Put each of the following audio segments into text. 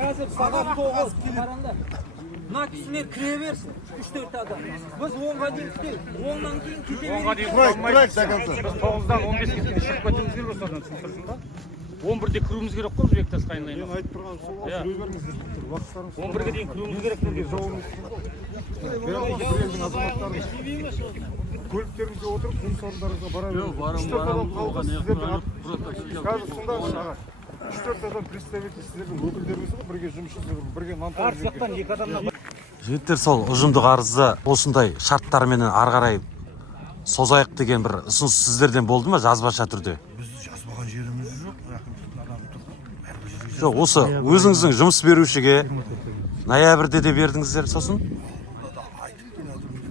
Қазір сағат 9 қараңдар. Мына кісілер кіре берсін. 3-4 адам. Біз 10-ға дейін күтейік. 10-нан кейін кете берейік. 10-ға дейін қалмайды. Біз 9-дан 15-ге дейін шығып кетуіміз керек осыдан түсіндірсің ба? 11-де кіруіміз керек қой Жібектас қайындайын. Мен айтып тұрған сол жүре беріңіздер. 11-ге дейін кіруіміз керек бізге. Елдің азаматтары көліктеріңізге отырып жұмыс орындарыңызға бара беріңіздер. 3-4 адам қалды сіздердің қазір сонда 3-4 адам представитель сіздердің өкілдеріңіз ғой, бірге жұмыс жасап, бірге нан тауып жүрген. Жігіттер, сол ұжымдық арызды осындай шарттарменен ары қарай созайық деген бір ұсыныс сіздерден болды ма жазбаша түрде? Біз жазбаған жеріміз жоқ. Жоқ, осы өзіңіздің жұмыс берушіге ноябрьде де бердіңіздер, сосын?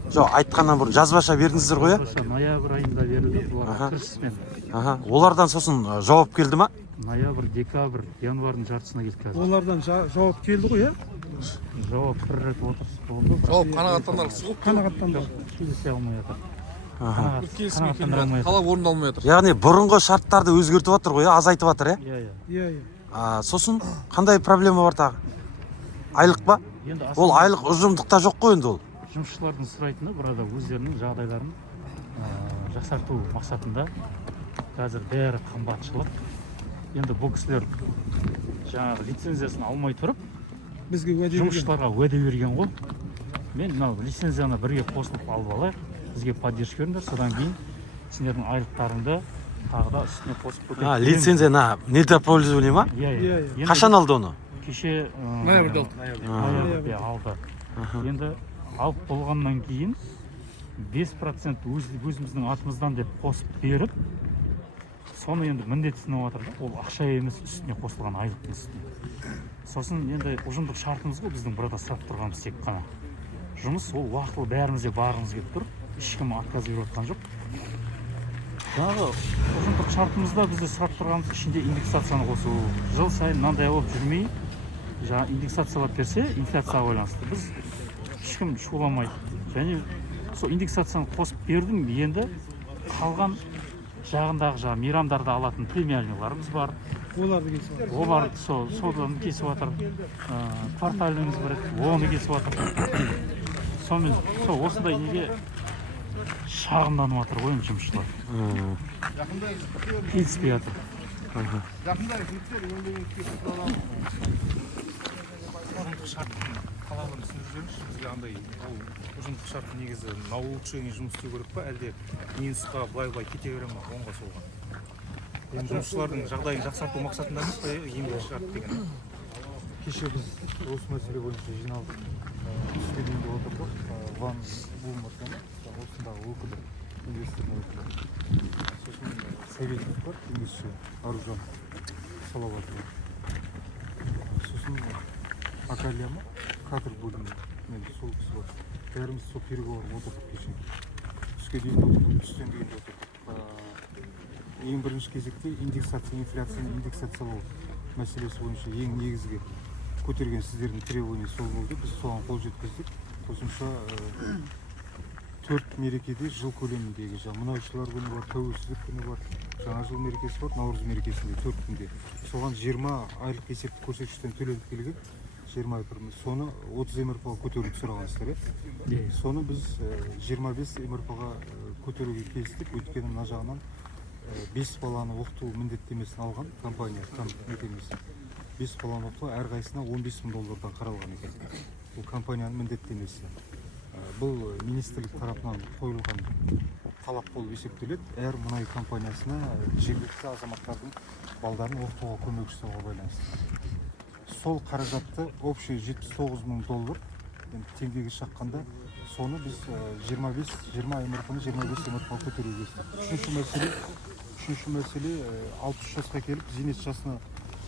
Жоқ, айтқаннан бұрын жазбаша бердіңіздер ғой, иә? Ноябрь айында берілді бұларға кіріспен. Олардан сосын жауап келді ма? Ноябрь, декабрь, январдың жартысына келді қазір. Олардан жауап келді ғой, иә? Жауап бір рет отырыс болды. Жауап қанағаттандырылды. Қанағаттандырылды. Келісе алмай жатыр. Талап орындалмай жатыр. Яғни бұрынғы шарттарды өзгертіп жатыр ғой, азайтып жатыр, иә? Иә. Сосын қандай проблема бар тағы? Айлық па? Ол айлық ұжымдықта жоқ қой енді ол. Жұмысшылардың сұрайтыны burada өздерінің жағдайларын жақсарту мақсатында қазір бәрі қымбатшылық. Енді бұл кісілер жаңағы лицензиясын алмай тұрып, бізге жұмысшыларға уәде берген ғой. Мен мынау лицензияны бірге қосылып алып алайық, бізге поддержка беріңдер, содан кейін сендердің айлықтарыңды тағы да үстіне қосып көтеріп. Лицензия на недропользование ма? Иә. Қашан алды оны? Кеше ноябрьде алды. Енді алып болғаннан кейін 5% өзіміздің атымыздан деп қосып беріп, соны енді міндетсініп жатыр да, ол ақша емес үстіне қосылған айлықтың үстіне. Сосын енді ұжымдық шартымыз ғой біздің burada сұрап тұрғанымыз тек қана. Жұмыс ол уақытылы бәрімізде барғымыз келіп тұр, ешкім отказ беріп жатқан жоқ. Жаңағы ұжымдық шартымызда бізде сұрап тұрғанымыз ішінде индексацияны қосу. Жыл сайын мынандай болып жүрмей, жаңа индексациялап берсе, инфляцияға байланысты. Біз ешкім шуламайды. Және сол индексацияны қосып бердің, енді қалған жағындағы мейрамдарда алатын премиальныйларымыз бар. Оларды содан кесіп жатыр. Кварталымыз бар, оны кесіп жатыр. Сонымен осындай неге шағымданып жатыр ғой жұмысшылар. Келіспей жатыр. Қалауын түсіндірсеңізші, бізге андай ұжымдық шарты негізі мынау улучшение жұмыс істеу керек па, әлде минусқа былай кете бере ма, оңға солға? Жұмысшылардың жағдайын жақсарту мақсатында емес па, еңбек шарт деген? Кеше біз осы мәселе бойынша жиналдық. Түске дейін де отырдық. Ван Булмасаны, осындағы өкілі, инвестордың өкілі. Сосын советник бар, инвестор Аружан Салаватов. Сосын Акалияма, кадр бөлімі, сол кісі бар. Бәріміз сол переговорға отырдық кеше. Түске дейін отырдық, түстен кейін де отырдық. Ең бірінші кезекте инфляцияны индексациялау мәселесі бойынша ең негізгі көтерген сіздердің требование сол болды. Біз соған қол жеткіздік. Қосымша 4 мерекеде жыл көлеміндегі мұнайшылар күні бар, тәуелсіздік күні бар, жаңа жыл мерекесі бар, наурыз мерекесінде 4 күнде. Соған 20 айлық есепті көрсеткіштен төленіп келген. 20 айпырмыз. Соны 30 МРП-ға көтеруді сұрағансыздар, иә? Соны біз 25 МРП-ға көтеруге келістік. Өйткені мына жағынан 5 баланы оқыту міндеттемесін алған компания, мекемесі. 5 баланы оқыту әрқайсысына $15,000 қаралған екен. Бұл компанияның міндеттемесі. Бұл министрлік тарапынан қойылған талап болып есептеледі. Әр мұнай компаниясына жергілікті азаматтардың балдарын оқытуға көмекшісіға байланысты. Сол қаражатты общий $79,000 теңгеге шаққанда, соны біз 20 МРП-ны 25 МРП-ға көтеруге келістік. Үшінші мәселе 63 жасқа келіп, зейнет жасына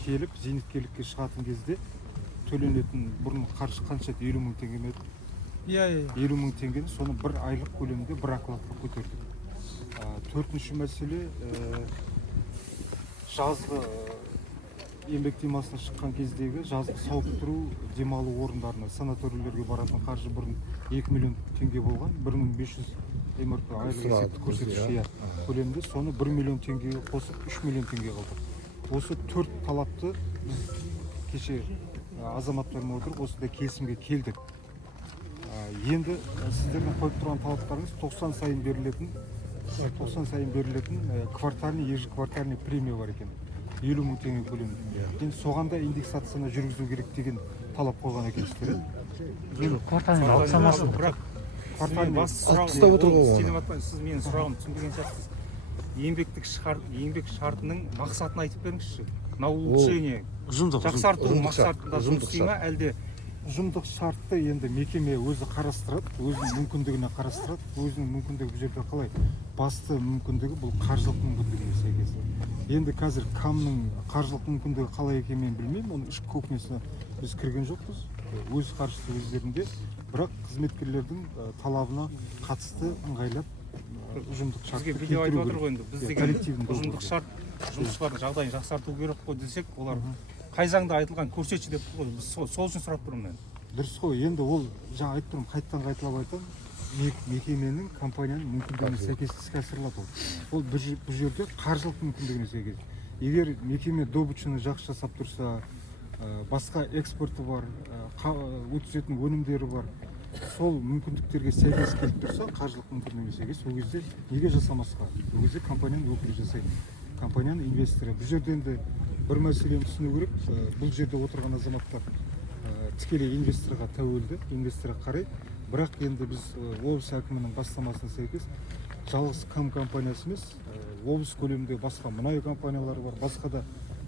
келіп, зейнеткерлікке шығатын кезде төленетін бұрын қаржы қанша 50,000 теңге ме еді? 50,000 теңгені соны бір айлық көлемінде бір окладқа көтердік. Төртінші мәселе жазғы еңбек демалысына шыққан кездегі жазғы сауықтыру демалу орындарына, санаторийлерге баратын қаржы бұрын 2 миллион теңге болған, 1500 МРП айлық есепті көрсеткіші көлемінде, соны 1 миллион теңгеге қосып 3 миллион теңге қалдық. Осы 4 талапты біз кеше азаматтармен отырып осындай келісімге келдік. Енді сіздердің қойып тұрған талаптарыңыз 90 сайын берілетін квартальный, ежеквартальный премия бар екен. 50 мың теңге көлемінде. Енді соғанда индексацияны жүргізу керек деген талап қойған екенсіздер. Квартальный алып санасын. Бірақ квартальный басты сұрағым, сіз менің сұрағымды түсінбеген шығарсыз. Еңбек шартының мақсатын айтып беріңізші. На улучшение, жақсарту мақсатында жұмыс істей ме, әлде ұжымдық шартты енді мекеме өзі қарастырады, өзінің мүмкіндігіне қарастырады. Өзінің мүмкіндігі бұл жерде қалай? Басты мүмкіндігі бұл қаржылық мүмкіндігіне сәйкес. Енді қазір КАМның қаржылық мүмкіндігі қалай екенін мен білмеймін, оның ішкі кухнясына біз кірген жоқпыз. Өз қаржысы өздерінде, бірақ қызметкерлердің талабына қатысты ыңғайлап ұжымдық шартты видео айтып отыр ғой енді. Біз деген ұжымдық шарт жұмысшылардың жағдайын жақсарту керек қой десек, олар қай заңда айтылған көрсетші деп тұр ғой. Біз сол үшін сұрап тұрмын. Дұрыс қой. Енді ол жаңа айтып тұрмын, қайталап айтамын. Мекеменің, компанияның мүмкіндігіне сәйкес іске асырылады ол. Ол бұл жерде қаржылық мүмкіндігіне сәйкес. Егер мекеме добычаны жақсы жасап тұрса, басқа экспорты бар, өткізетін өнімдері бар, сол мүмкіндіктерге сәйкес келіп тұрса, қаржылық мүмкіндігіне сәйкес, ол кезде неге жасамасқа? Ол кезде компанияның өкілі жасайды. Компанияның инвесторы. Бұл жерде енді бір мәселені түсіну керек. Бұл жерде отырған азаматтар тікелей инвесторға тәуелді, инвесторға қарай. Бірақ енді біз облыс әкімінің бастамасына сәйкес жалғыз КАМ компаниясы емес, облыс көлемінде басқа мұнай компаниялары бар, басқа да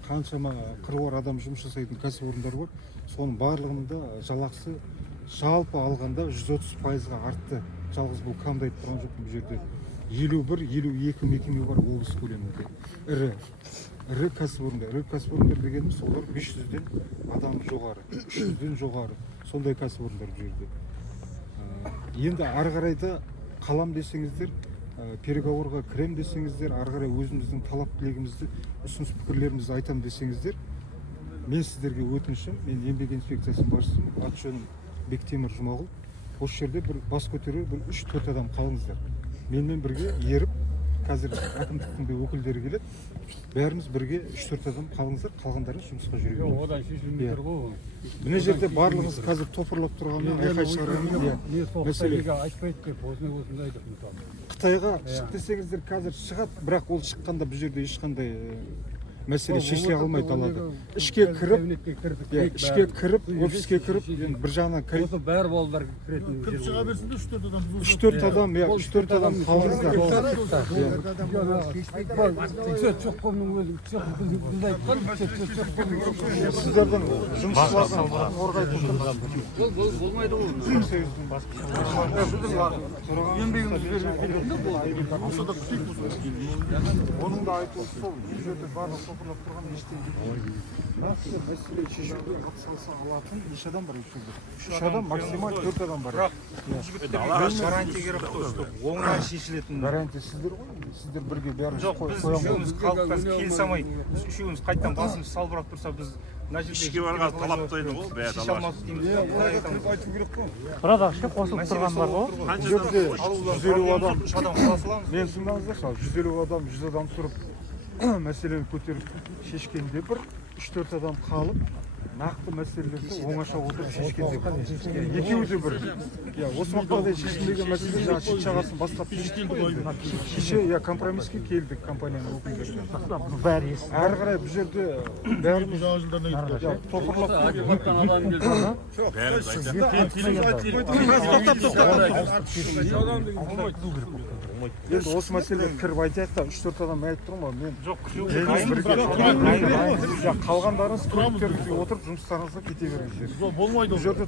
қаншама қыруар адам жұмыс жасайтын кәсіпорындар бар. Соның барлығында жалақысы жалпы алғанда 130%-ға артты. Жалғыз бұл КАМды айтып тұрған жоқпын. Бұл жерде 51-52 мекеме бар облыс көлемінде. Ірі кәсіпорындар дегеніміз олар 500-ден адам жоғары, 300-ден жоғары. Сондай кәсіпорындар бұл жерде. Енді ары қарайда қалам десеңіздер, переговорға кірем десеңіздер, ары қарай өзіміздің талап тілегімізді, ұсыныс пікірлерімізді айтам десеңіздер, мен сіздерге өтінішім, мен еңбек инспекциясының басшысымын, аты жөнім Бектемір Жұмағұл. Осы жерде бір бас көтерер, бір 3-4 адам қалыңыздар. Менімен бірге еріп, қазір әкімдіктің де өкілдері келеді. Бәріміз бірге 3-4 адам қалыңыздар, қалғандарыңыз жұмысқа жүре беріңіздер. Одан шешілмей тұр ғой. Мына жерде барлығыңыз қазір топырлап тұрғанмен айқай шығарғанмен мәселе. Айтпайды деп, осындай деп мысалы. Қытайға шық десеңіздер қазір шығады, бірақ ол шыққанда бұл жерде ешқандай мәселе шешіле алмай қалады. Ішке кіріп, офиске кіріп, бір жағынан осы бәрі балдар кіретін. кіріп шыға берсінде 3-4 адам, 3-4 адам қалыңыздар. Жоқ қомның өзі, бұндай айтқан, сіздердің жұмысшылардан қорғайтын болмайды ғой. еңбегіміз берілгенде бұл оның да айтуы сол, бұл жерде барлық топырлап тұрған ештеңе нақты мәселе шешуге атсалыса алатын 3 адам бар. 3 адам, максимал 4 адам бар. гарантия керек қой, оңай шешілетін. Гарантия сіздер ғой, сіздер бірге бәрін жоқ, біз үшеуміз қалыптас келісе алмай, үшеуміз қайттан басымыз салбырап тұрса, біз ішке барған талаптайды ғой, бәрі шешалмадық дейміз. Бірақ ішке қосылып тұрған бар ғой. бұл жерде 150 адам, адам қаласыламыз. мен тыңдаңыздар, 150 адам, 100 адам тұрып мәселені көтеріп шешкенде бір 3-4 адам қалып нақты мәселелерді оңаша отырып шешкенде екеуі де бір осы уақытқа дейін шешілмеген мәселе жаңа шет-жағасын бастап кеше компромиске келдік компанияның өкілдерімен. Әрі қарай бұл жерде бәріміз топырлап енді осы мәселені кіріп айтайық та 3-4 адам айтып тұрмын ғой мен. Жоқ, қалғандарыңыз көліктеріңізге отырып жұмыстарыңызға кете беріңіздер. болмайды. Бұл жерде